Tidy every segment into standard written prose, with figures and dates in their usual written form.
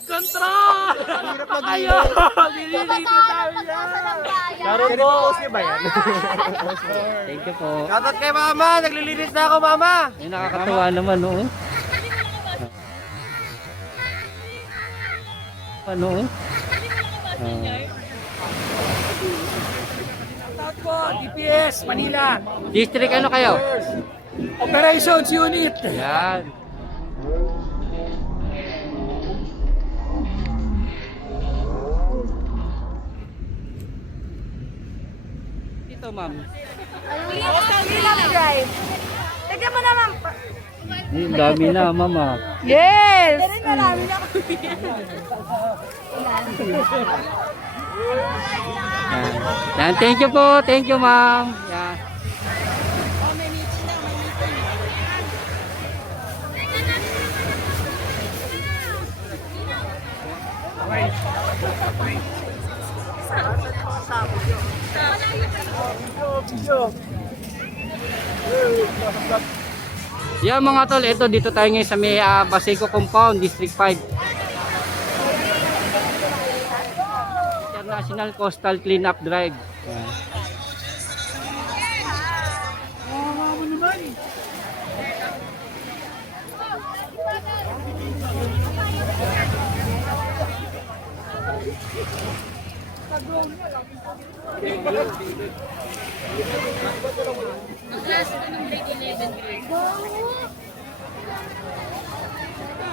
Control! Ayun! Nililinis tayo yan! Karoon po. Ba yan? Thank you po. Shoutout kay mama. Naglilinis na ako, mama. Ay, nakakatuwa naman, no? Ano? Shoutout po, DPS, Manila. District ano kayo? Operations Unit. Yan. Dito, ma'am. William Drive. Tignan mo naman. Ang dami na, ma'am. Ah. Yes! Pero marami na. Yan. Yan, thank you po. Thank you, ma'am. Yan. Yan mga tol, ito dito tayo ngayon sa may Baseco Compound, District 5. International Coastal Cleanup Drive. Yan.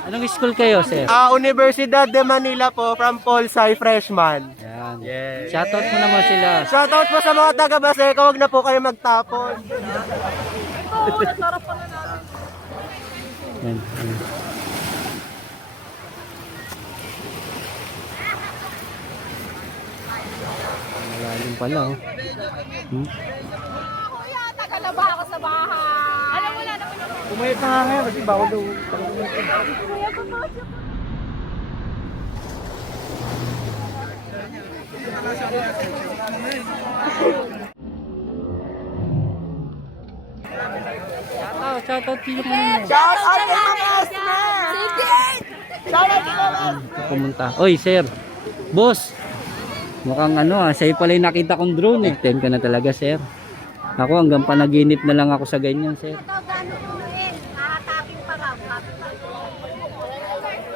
Anong school kayo, sir? Universidad de Manila po, from Polsai Freshman. Yan. Yes. Shoutout mo naman sila. Shoutout po sa mga taga Baseco. Huwag na po kayo magtapon. Yan. Yan. Malalim pala, oh. Kuya, tagal na ba ako sa bahay? Alam mo na naman ako. Umayot na nga ngayon kasi bawal daw. Kuya, papasok. Shoutout sino mo naman. Shout out kay Ma'am Esmer! Shout out kay Ma'am Esmer! Pumunta. Oy, sir. Boss. Mukhang ano sa'yo pala yung nakita kong drone eh. 10 ka na talaga, sir. Ako hanggang panaginip na lang ako sa ganyan, sir. Ito, gano'n tuloyin. Nakatapin pa raw.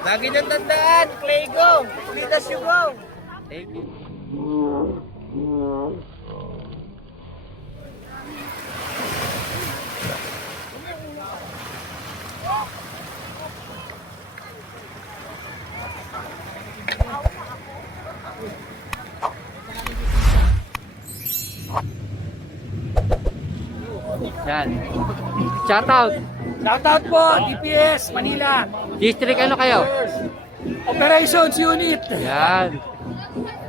Lagi niyang tandaan. Play go. Lead as you go. Thank you. Yan. Shoutout. Shoutout po, DPS, Manila. District ano kayo? Operations Unit. Yan.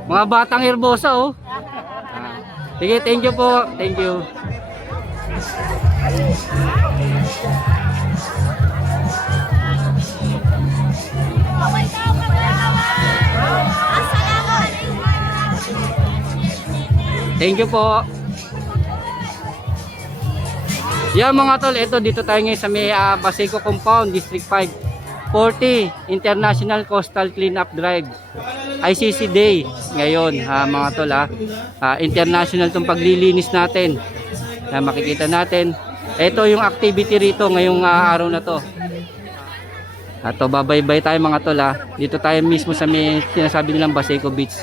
Mga batang herbosa, oh. Sige, thank you po. Thank you. Thank you po. Yan mga tol, ito dito tayo ngayon sa may Baseco Compound, District 5. 40 International Coastal Cleanup Drive. ICC Day ngayon, mga tol, international tong paglilinis natin. Makikita natin. Ito yung activity rito ngayong araw na to. Ato, babaybay tayo mga tol, Dito tayo mismo sa may sinasabi nilang Baseco Beach.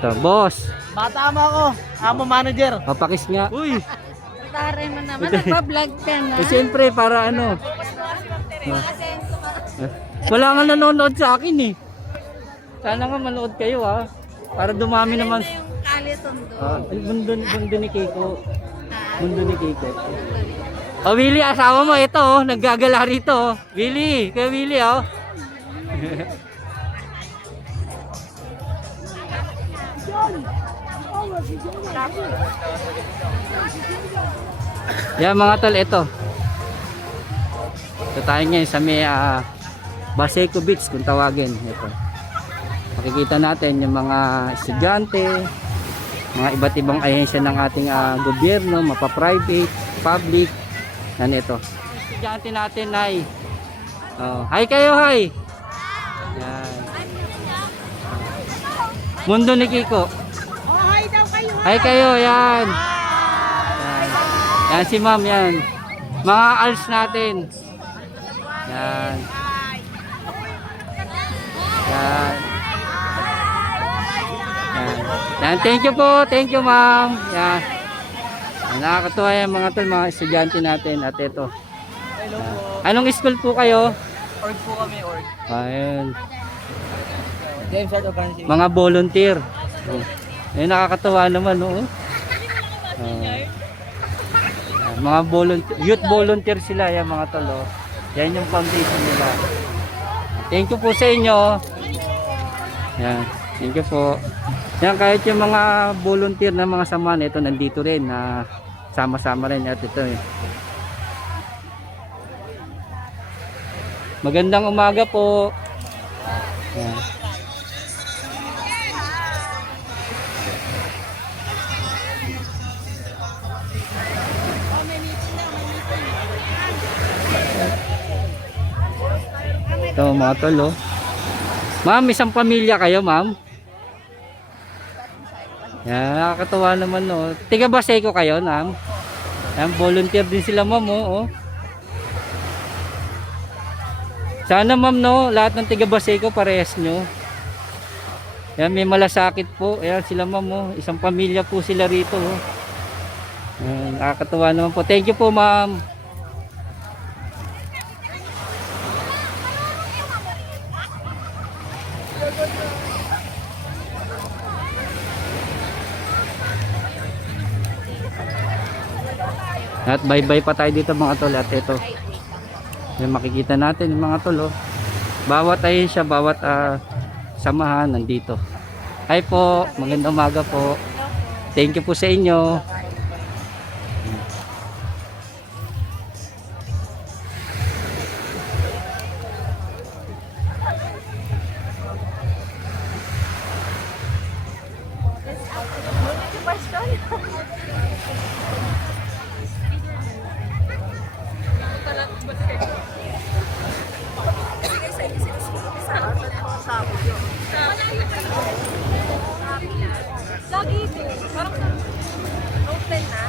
Ito, boss. Bata mo ako. Amo manager. Papakis nga. Uy. Tare mo naman, nagpa-vlog ka na. Siyempre para ano. Wala nga nanonood sa akin eh. Sana nga manood kayo para dumami naman. Yung kalitondo. Mundo ni Kiko. Mundo ni Kiko. Oh, Willie, asawa mo ito, naggagala rito. Willie, kaya Willie, Yan mga tol, ito. Ito tayo ngayon sa may Baseco Beach kung tawagin. Ito. Makikita natin yung mga estudyante. mga iba't ibang ahensya ng ating gobyerno, mapa-private, public. Yan ito. Estudyante natin ay hi kayo, hi. Yan. Mundo ni Kiko. Oh, hi daw kayo. Hi kayo, yan. Yan, yan si ma'am, yan. Mga ALS natin. Yan. Yan. Yan. Yan. Thank you po. Thank you, ma'am. Yan. Nakakatuwa yung mga tol, mga estudyante natin. At ito. Hello po. Anong school po kayo? Org po kami, org. Ayun. James at Organization. Mga volunteer. Nakakatuwa naman, no? Mga volunteer, youth volunteer sila, yan mga tol. Oh. Yan yung foundation nila. Thank you po sa inyo. Yan. Thank you po. Yan, kahit yung mga volunteer na mga samahan, ito nandito rin na sama-sama rin at ito. Magandang umaga po. Yan. Ito mga tol, oh. Ma'am, isang pamilya kayo, ma'am? Yan, nakakatawa naman, no. Tiga Baseco kayo, ma'am? Yan, volunteer din sila, ma'am, oh. Sana, ma'am, no, lahat ng tiga Baseco parehas nyo. Yan, may malasakit po. Ayan sila, ma'am, oh. Isang pamilya po sila rito, oh. Yan, nakakatawa naman po. Thank you po, ma'am. At bye-bye pa tayo dito mga tol. At ito, yung makikita natin yung mga tol, oh. Bawat ahensya, bawat samahan nandito. Hi po, magandang umaga po. Thank you po sa inyo. Lagi ito. Parang open na.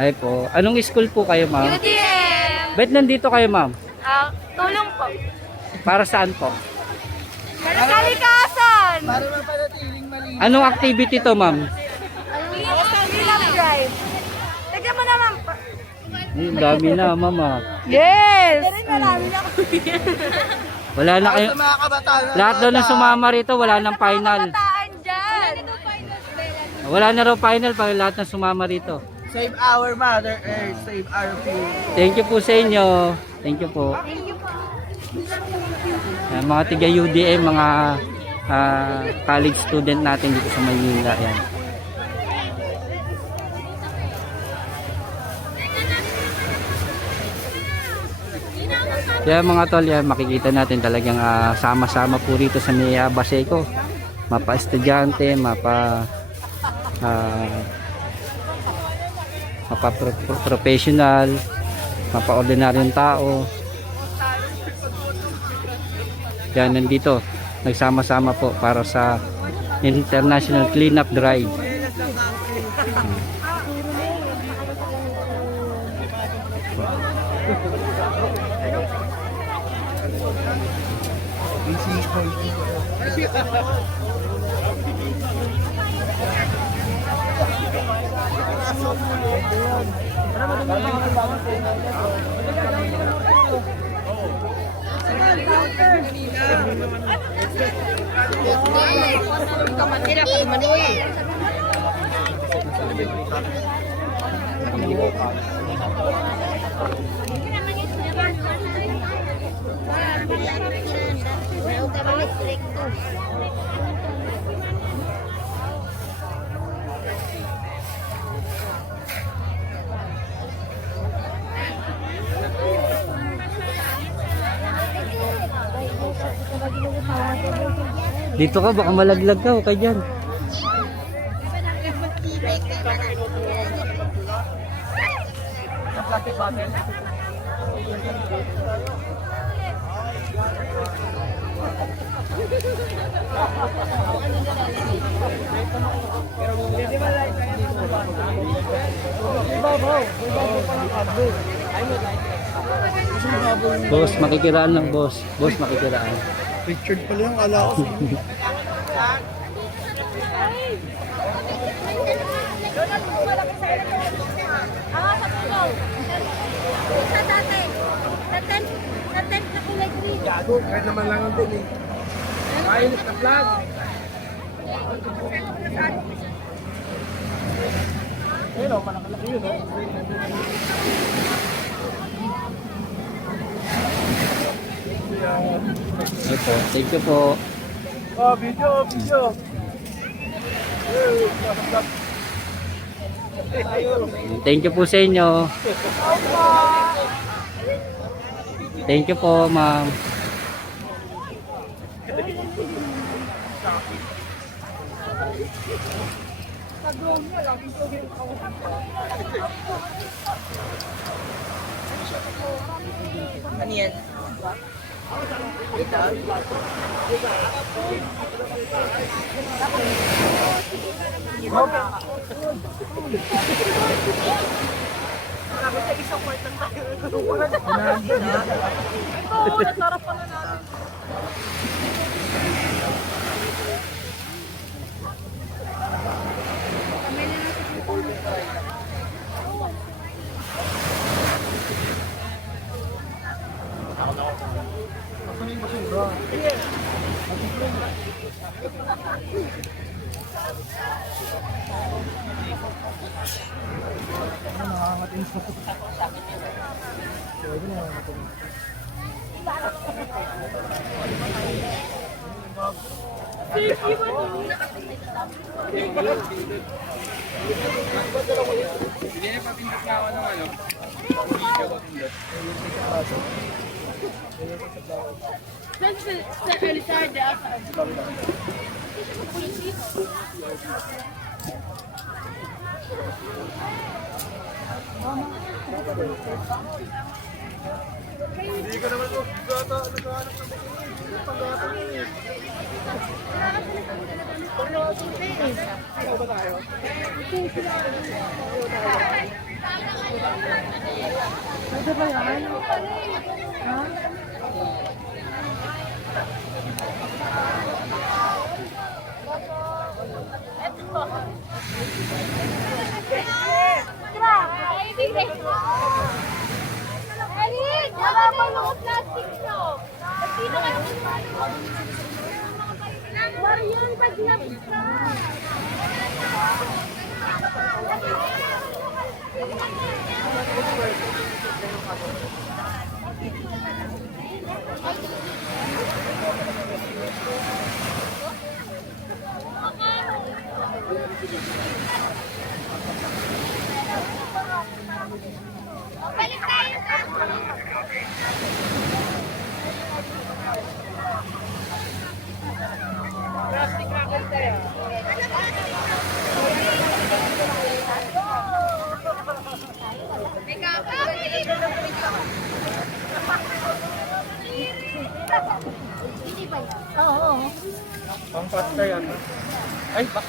Hi po. Anong school po kayo, ma'am? UTM! Ba't nandito kayo, ma'am? Tulong po. Para saan po? Kalikasan! Anong activity to, ma'am? Clean-up drive. Tignan mo naman po. Ang dami na, ma'am. Yes! Pero marami na ako. Wala na kayo. Lahat daw na sumama rito, wala nang final. Kabataan dyan. Wala na raw final pag lahat ng sumama rito. Save our Mother Earth, save our future. Thank you po sa inyo. Thank you po. Mga tiga UDM, mga college student natin dito sa Maynila. Yan. Kaya mga tol, yan, makikita natin talagang sama-sama po rito sa Mia Baseco. Mapa estudyante, mapa professional, mapa ordinaryong tao. Yan, nandito nagsama-sama po para sa International Cleanup Drive. Dito ka, baka malaglag ka, okay dyan. Boss, makikiraan lang boss. Boss, makikiraan. Richard pala yung ala ko. Sa tent na kulay green. Gago, kahit naman lang ang din eh. Ayun, na vlog. Ayun o, malakalaki yun o. Ito, thank you po. Oh, video. Thank you po sa inyo. Thank you po, ma'am. Ano yan? Hindi ka naman mo gata, naghahanap ng panggata mo eh. Ikaw ba tayo? Pwede ba yan? Ha? Eric, nakapang mga plastic nyo. Sino ka naman Marian, pag nabis ka. Balik tayo. Pangpasta yan. Ay, bak.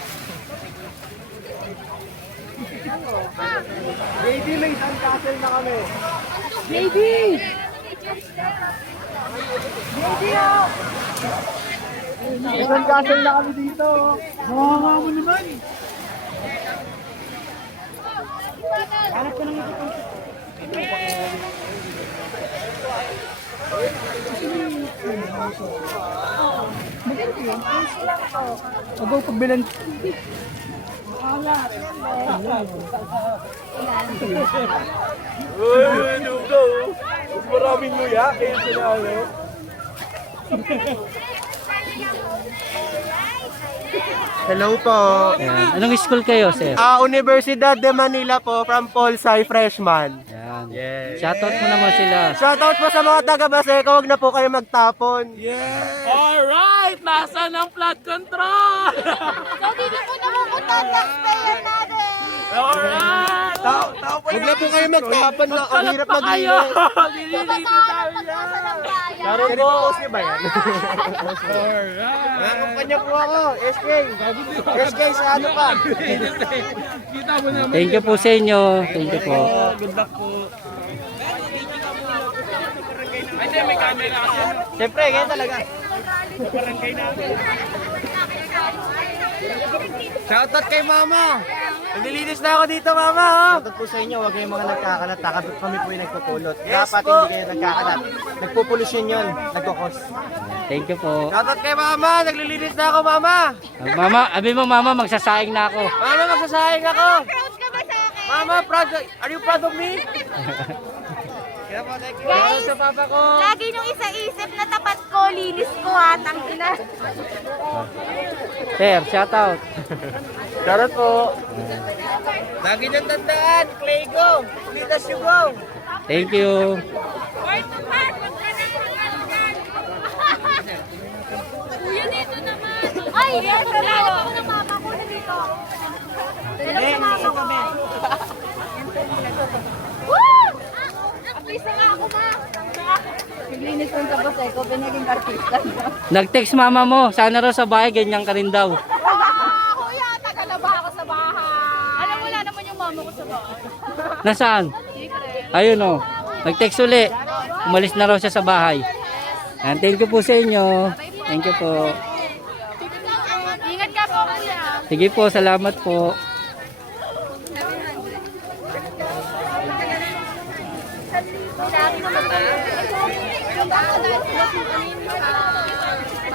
Baby, may sandcastle na kami. Baby! May sandcastle na kami dito. Mawanga mo naman. Hanap ko ng ito. Agaw pagbilan. Uy, dugo. Mas maraming luya kaya sinalo. Hello po. Ayan. Anong school kayo, sir? Universidad de Manila po from Polsai Freshman. Ayan. Yes. Shoutout mo naman sila. Shoutout po sa mga taga-Baseco, huwag na po kayo magtapon. Alright! Nasaan ang flood control? So, dito po naman po taxpayer natin. Alright! Huwag na po kayo magtapon, ang hirap mag-iwas. Nililito tayo yan! Sino po post niyo ba yan? Mga kumpanya po ako, SK. SK sa ano pa? Kita mo naman. Thank you po sa inyo. Thank you po. Good luck po. Ay, hindi, may camera kasi. Siyempre, ganyan talaga. Shoutout kay Mama. Naglilinis na ako dito, Mama. Shoutout po sa inyo, huwag kayong mga nagkakalat. Kami po yung nagpupulot. Dapat hindi kayo nagkakalat. Nagpupolusyon yun, nagkukos. Thank you po. Shoutout kay Mama. Naglilinis na ako, Mama. Mama, abi mo mama, magsasaing na ako. Mama, magsasayang ako. Proud ka ba sa akin? Mama, are you proud of me? Kaya po, thank you. Guys, Sa papa ko. lagi niyong isa-isip na tapat ko, linis ko ha, tangina. Sir, shoutout. Shoutout po. Lagi niyong tandaan, Clay go. Litas you go. Thank you. Kuya, dito naman. Ay, dito na ako ng mama ko na dito. Dalawa sa mama ko. Woo! Please nga ako, ma. Naglinis kong tapos ko, pinaging artista. Nag-text mama mo, sana raw sa bahay, ganyan ka rin daw. Kuya, tagal na ba ako sa bahay? Alam, wala naman yung mama ko sa bahay. Nasaan? Ayun o. Nag-text uli. Umalis na raw siya sa bahay. And thank you po sa inyo. Thank you po. Ingat ka po, kuya. Sige po, salamat po.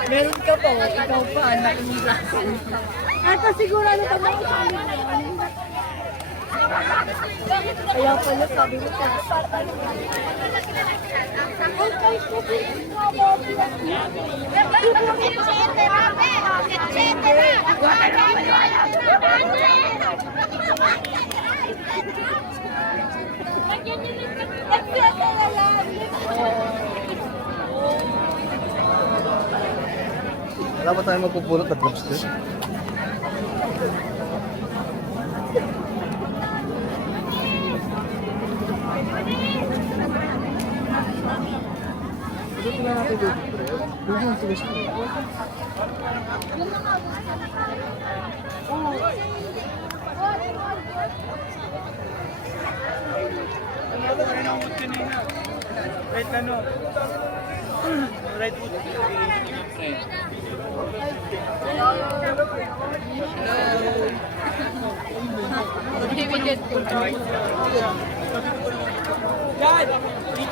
Meron ka po, ikaw pa, nakikilasan. Ata sigurado ka na kaya pala sabi ko ka. Wala pa tayo magpupulot at lobster. Right, ano? Right foot. Yan!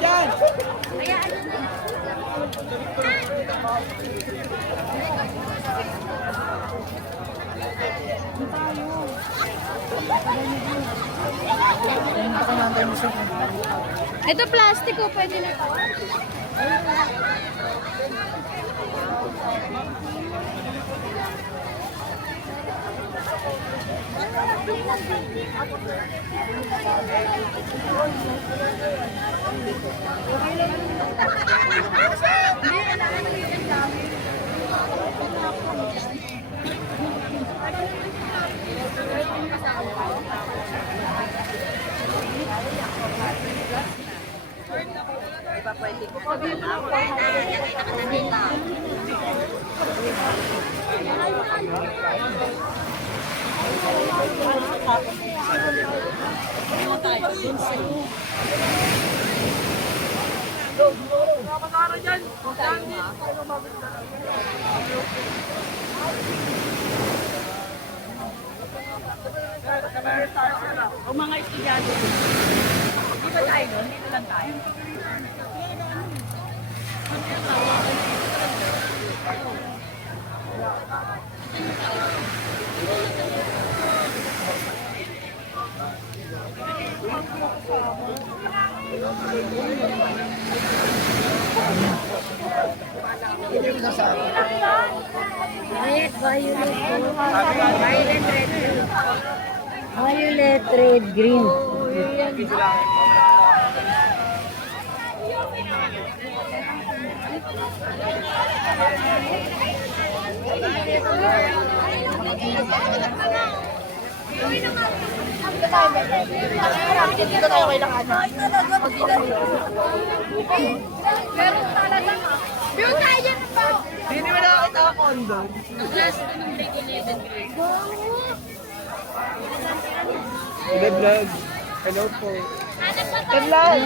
Yan! Ito plastic ko, pwede na ito. O mga estudyante. Di ba tayo doon? Dito lang tayo. Violet, red, green. Dito tayo kailangan. Meron talaga. Doon tayo dyan pa. Hindi mo nakakita ako kondo. Last na ng grade 11 grade. Hello vlog. Hello po.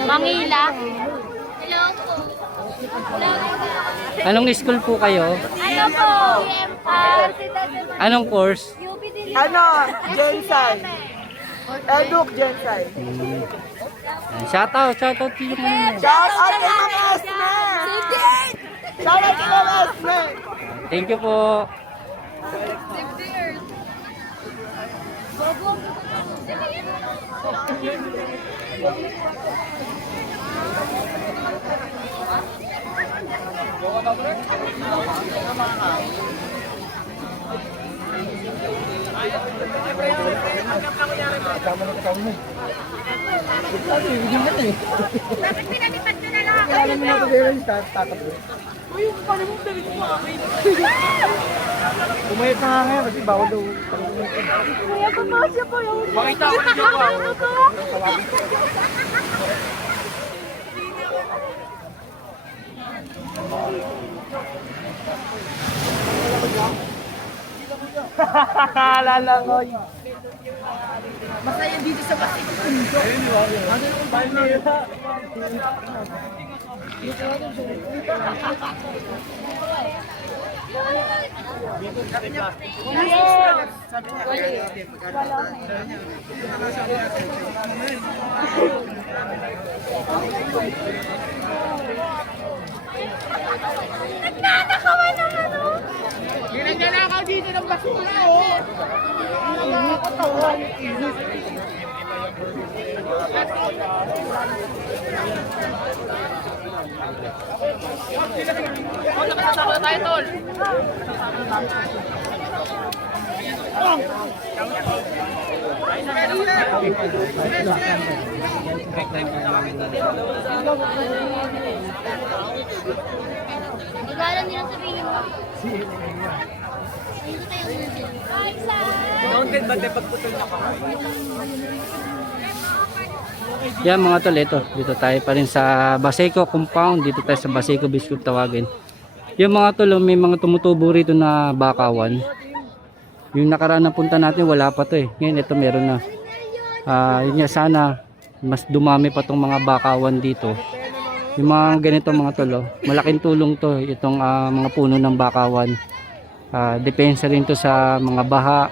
Mangila. Hello po. Anong school po kayo? Ano po? Anong course? Ano? Jensai. Eduk Jensai. Shoutout to yung ano. Shout out kay Ma'am Esme! Shout out kay Ma'am Esme! Thank you po. Bakit pinalipad nyo na lang ako? Pumayat na nga ngayon kasi bawal daw. Kuya, pamasya po yung... Makita ko ninyo pa. Lalangoy. Masaya dito sa Pasig. Nagnanakawan naman, oh! Ginaglalakaw dito ng basura, oh. Oh, nakasama na tayo, tol. Magalan nila sabihin mo. Ay, saan? Mountain ba tayo pagputol na ka? Yan mga tol, ito. Dito tayo pa rin sa Baseco compound. Dito tayo sa Baseco Biscuit tawagin. Yung mga tol, may mga tumutubo rito na bakawan. Yung nakaraan na punta natin, wala pa to eh. Ngayon, ito meron na. Yun nga, sana mas dumami pa tong mga bakawan dito. Yung mga ganito mga tol, oh, malaking tulong to. Itong mga puno ng bakawan. Depensa rin to sa mga baha,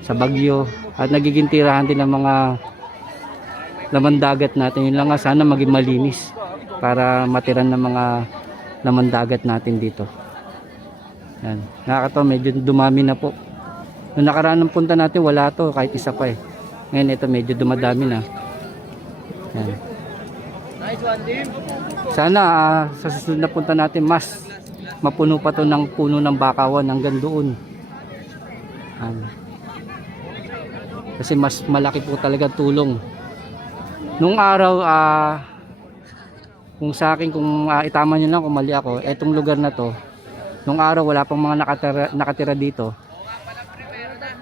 sa bagyo. At nagiging tirahan din ng mga laman dagat natin. Yun lang nga, sana maging malinis para matiran ng mga laman dagat natin dito. Yan. Nakakatawa, medyo dumami na po. Noong nakaraan ng punta natin, wala to, kahit isa pa eh. Ngayon ito, medyo dumadami na. Yan. Sana sa susunod na punta natin, mas mapuno pa to ng puno ng bakawan hanggang doon. Yan. Kasi mas malaki po talaga tulong. Nung araw, kung sa akin, kung itama nyo lang kung mali ako, etong lugar na to, nung araw wala pang mga nakatira dito.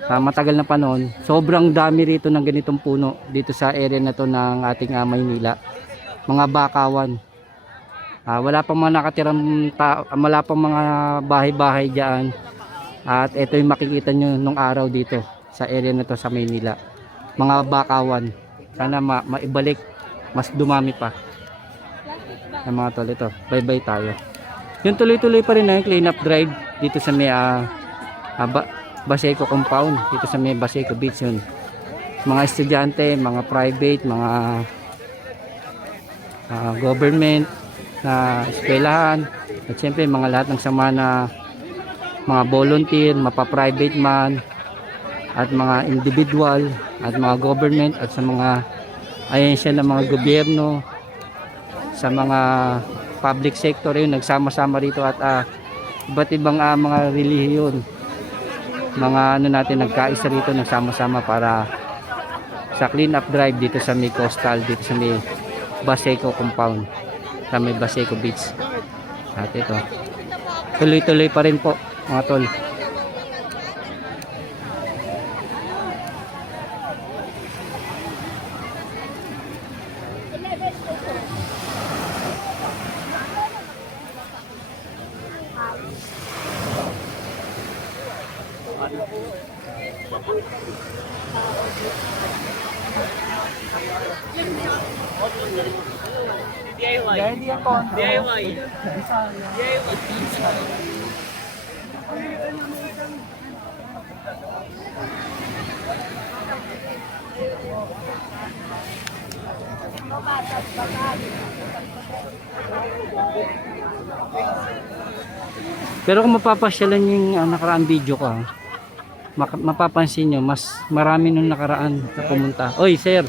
Matagal na panahon, sobrang dami rito ng ganitong puno dito sa area na to ng ating Maynila. Mga bakawan. Wala pang mga nakatirang wala pang mga bahay-bahay diyan. At ito yung makikita nyo nung araw dito sa area na to sa Maynila. Mga bakawan. Sana maibalik, mas dumami pa. Ay mga tol, ito. Bye-bye tayo. Yung tuloy-tuloy pa rin na yung clean up drive dito sa may Baseco compound, dito sa may Baseco Beach yun. Mga estudyante, mga private, mga government na eskwelahan, at syempre mga lahat ng sama na mga volunteer, mapa-private man, at mga individual, at mga government, at sa mga ahensya ng mga gobyerno, sa mga public sector yun, nagsama-sama rito, at iba't ibang mga relihiyon, mga natin nagkaisa rito, nagsama-sama para sa clean up drive dito sa may coastal, dito sa may Baseco compound, sa may Baseco Beach. At ito, tuloy-tuloy pa rin po mga tol. Pero kung mapapasyalan yung nakaraang video ko, mapapansin nyo, mas marami nung nakaraan na pumunta. Oy sir,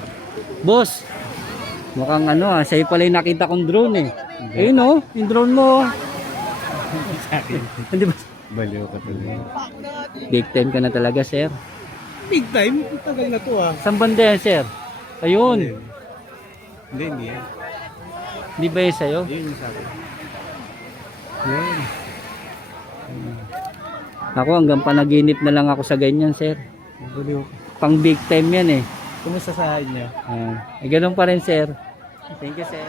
boss, mukhang sa'yo pala yung nakita kong drone eh. Ayun yung drone mo. Hindi ba? Baliw ka tuloy. Big time ka na talaga sir. Big time? Tagal na to Saan banda yan sir? Ayun. Hindi yan. Di ba yun sa'yo? Yun yung sabi. Yun. Ako hanggang panaginip na lang ako sa ganyan sir. Baliw. Pang big time yan eh. Kumusta sa inyo? Ganun pa rin sir. Thank you sir.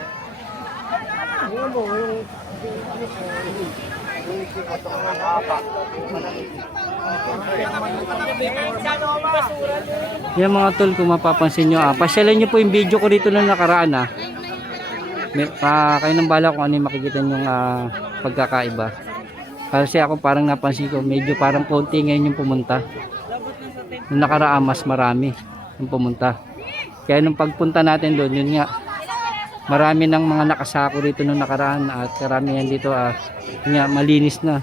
Yan mga tol, kung mapapansin nyo, pasyalan nyo po yung video ko dito nung nakaraan kayo nang bala kung ano yung makikita nyong pagkakaiba. Kasi ako parang napansin ko, medyo parang konti ngayon yung pumunta. Nung nakaraan mas marami yung pumunta. Kaya nung pagpunta natin doon, yun nga, marami ng mga nakasako rito nung nakaraan, at karamihan dito nga, malinis na.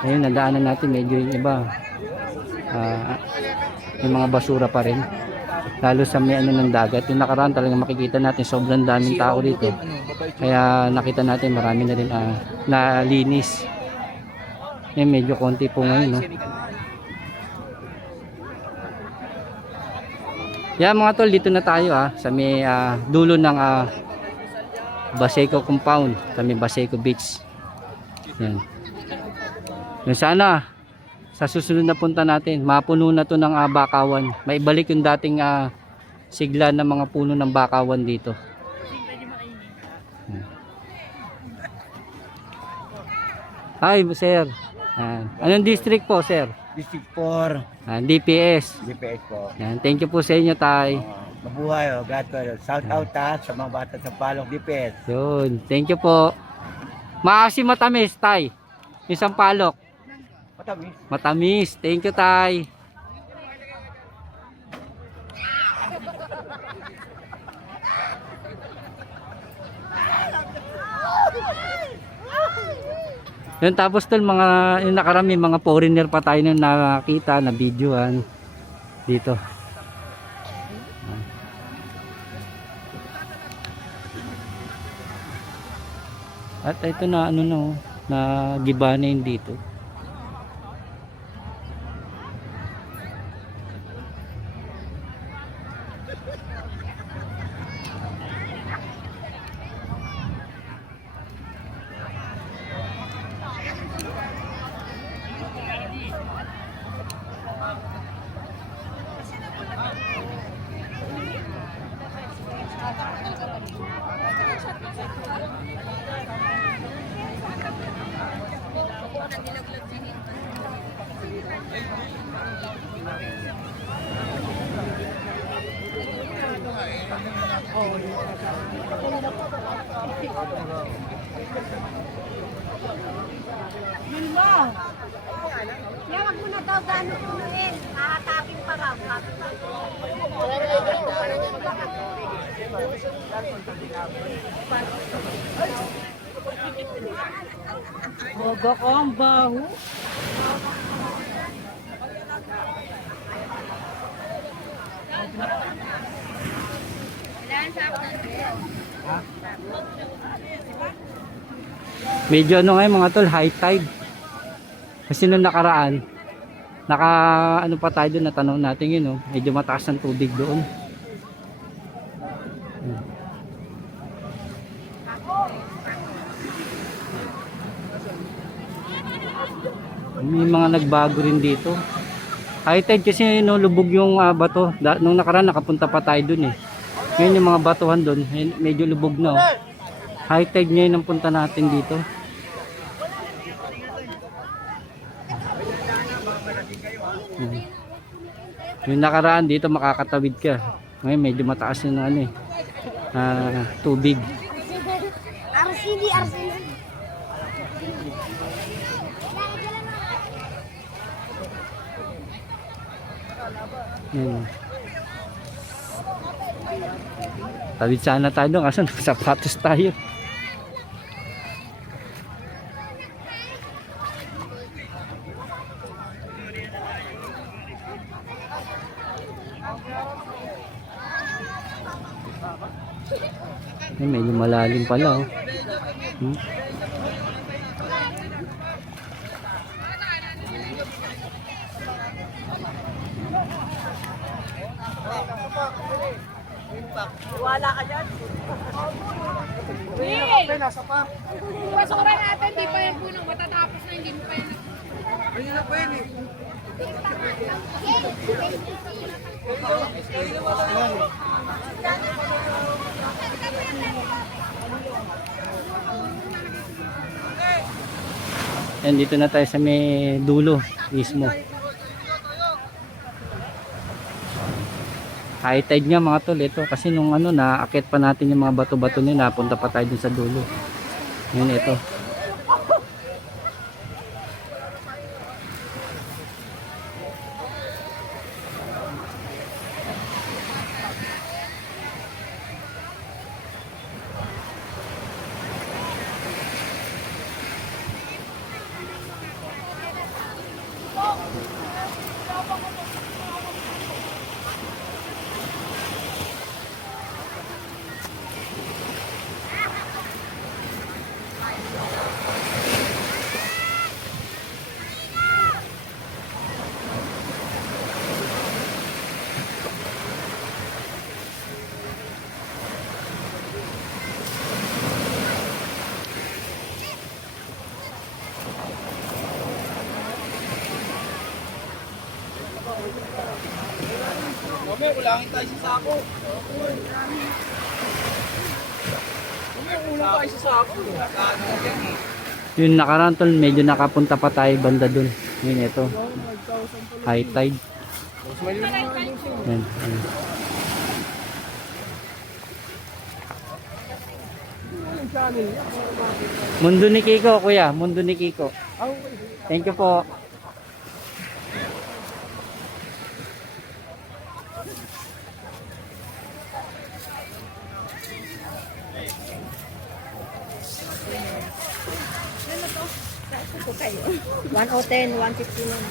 Ayun, nadaanan natin medyo yung iba, yung mga basura pa rin, lalo sa may ng dagat. Yung nakaraan talaga makikita natin sobrang daming tao dito, kaya nakita natin marami na rin nalinis. Medyo konti po ngayon Yan mga tol, dito na tayo sa may dulo ng Baseco compound, sa may Baseco Beach. Yan. Yung sana sa susunod na punta natin, mapuno na to ng bakawan. Maibalik yung dating sigla ng mga puno ng bakawan dito. Hi sir. Anong district po sir? District 4. DPS. DPS po. Yan. Thank you po sa inyo tay. Mabuhay God ko. Shout out sa mga bata sa Palong DPS. Yun. Thank you po. Maasim matamis tay. Isang palok. Matamis. Matamis. Thank you tay. Yun, tapos tol, yung nakarami mga foreigner pa tayo nung nakakita na videoan dito. At ito na na gibanin dito. Kaya wag mo na daw gano'n punuin. Hahatakin pa raw. Boga ko ang baho. Medyo ano ngayon mga tol, high tide. Kasi nung nakaraan, ano pa tayo doon, natanong natin yun, oh, medyo mataas ng tubig doon. May mga nagbago rin dito. High tide kasi no, lubog yung bato. Nung nakaraan nakapunta pa tayo doon eh. Ngayon yung mga batuhan doon, medyo lubog na. Oh. High tide ngayon ang punta natin dito. Yung nakaraan dito makakatawid ka. Ngayon medyo mataas yung ano eh, tubig. RCD. Yan. Tawid sana tayo doon kasi nakasapatos tayo. Ay, medyo malalim pala oh. Wala ka dyan. Nasa pa. Pasura natin, di pa yan puno. Matatapos na, hindi mo pa yan. Ayun na pa yun eh. Yan, dito na tayo sa may dulo mismo. High tide nga mga tol ito kasi nung ano naakit pa natin yung mga bato-bato nila, napunta pa tayo dun sa dulo. Yun ito. Mami, kulangin tayo sa sako. Mami, kulang tayo sa sako. Yung nakaraan tol, medyo nakapunta pa tayo banda dun. Yun ito. High tide. Yan. Yan. Mundo ni Kiko, kuya. Mundo ni Kiko. Thank you po. Ito kayo. 110, 150 lang.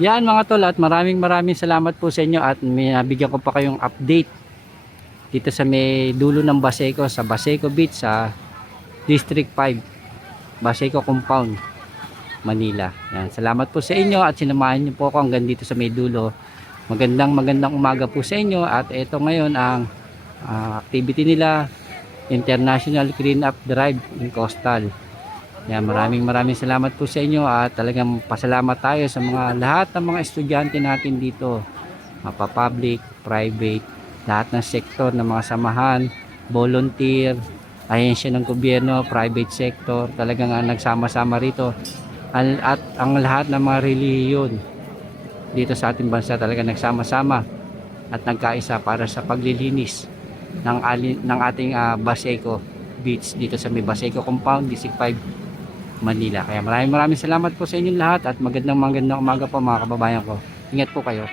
Yan mga tol, at maraming salamat po sa inyo, at may nabigyan ko pa kayong update dito sa may dulo ng Baseco, sa Baseco Beach sa District 5 Baseco Compound, Manila. Yan, salamat po sa inyo at sinamahan niyo po ako hanggang dito sa may dulo. Magandang umaga po sa inyo. At ito ngayon ang activity nila, International Clean Up Drive in Coastal. Yan, maraming salamat po sa inyo, at talagang pasalamat tayo sa mga lahat ng mga estudyante natin dito, mapa-public, private, lahat ng sektor ng mga samahan, volunteer, ahensya ng gobyerno, private sector, talagang nagsama-sama rito, at ang lahat ng mga relihiyon dito sa ating bansa talagang nagsama-sama at nagkaisa para sa paglilinis ng ating Baseco Beach dito sa may Baseco Compound, District 5, Manila. Kaya maraming salamat po sa inyong lahat, at magandang umaga po mga kababayan ko. Ingat po kayo.